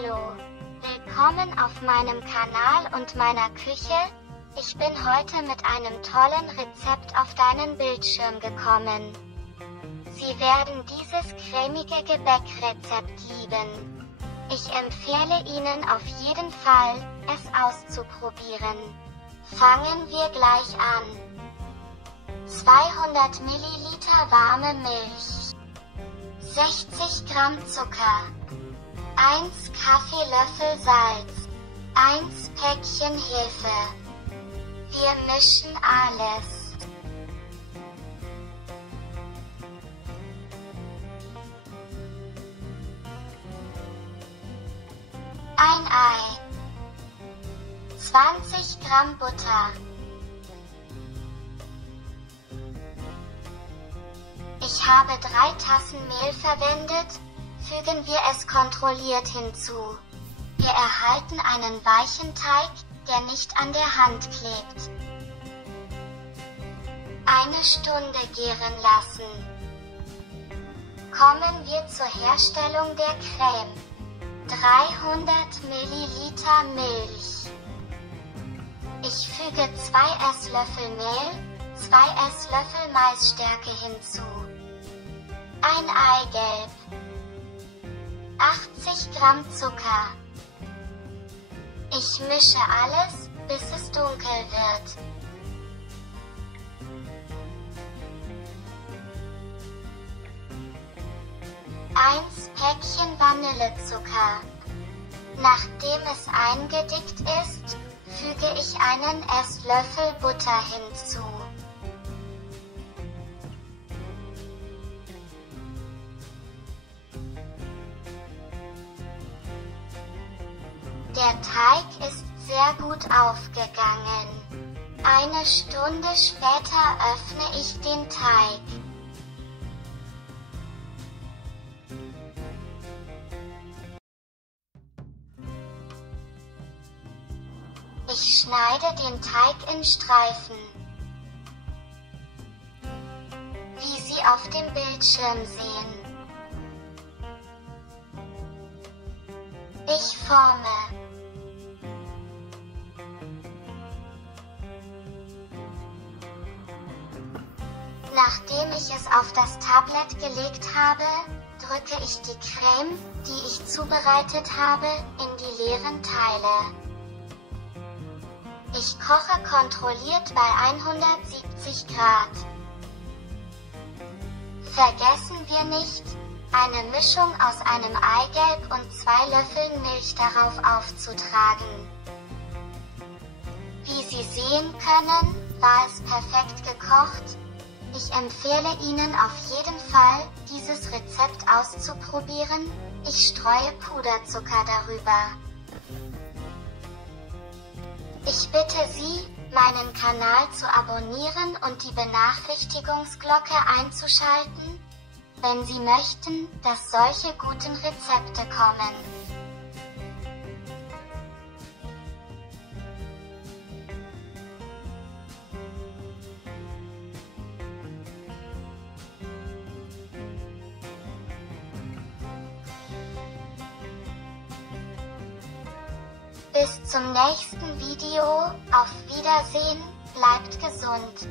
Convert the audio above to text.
Hallo, willkommen auf meinem Kanal und meiner Küche. Ich bin heute mit einem tollen Rezept auf deinen Bildschirm gekommen. Sie werden dieses cremige Gebäckrezept lieben. Ich empfehle Ihnen auf jeden Fall, es auszuprobieren. Fangen wir gleich an. 200 Milliliter warme Milch, 60 Gramm Zucker, 1 Kaffeelöffel Salz, 1 Päckchen Hefe. Wir mischen alles. Ein Ei, 20 Gramm Butter. Ich habe 3 Tassen Mehl verwendet, fügen wir es kontrolliert hinzu. Wir erhalten einen weichen Teig, der nicht an der Hand klebt. Eine Stunde gären lassen. Kommen wir zur Herstellung der Creme. 300 Milliliter Milch. Ich füge 2 Esslöffel Mehl, 2 Esslöffel Maisstärke hinzu. Ein Eigelb. 80 Gramm Zucker. Ich mische alles, bis es dunkel wird. Eins Päckchen Vanillezucker. Nachdem es eingedickt ist, füge ich einen Esslöffel Butter hinzu. Der Teig ist sehr gut aufgegangen. Eine Stunde später öffne ich den Teig. Ich schneide den Teig in Streifen, wie Sie auf dem Bildschirm sehen. Ich forme. Nachdem ich es auf das Tablett gelegt habe, drücke ich die Creme, die ich zubereitet habe, in die leeren Teile. Ich koche kontrolliert bei 170 Grad. Vergessen wir nicht, eine Mischung aus einem Eigelb und 2 Löffeln Milch darauf aufzutragen. Wie Sie sehen können, war es perfekt gekocht. Ich empfehle Ihnen auf jeden Fall, dieses Rezept auszuprobieren. Ich streue Puderzucker darüber. Ich bitte Sie, meinen Kanal zu abonnieren und die Benachrichtigungsglocke einzuschalten, wenn Sie möchten, dass solche guten Rezepte kommen. Bis zum nächsten Video, auf Wiedersehen, bleibt gesund.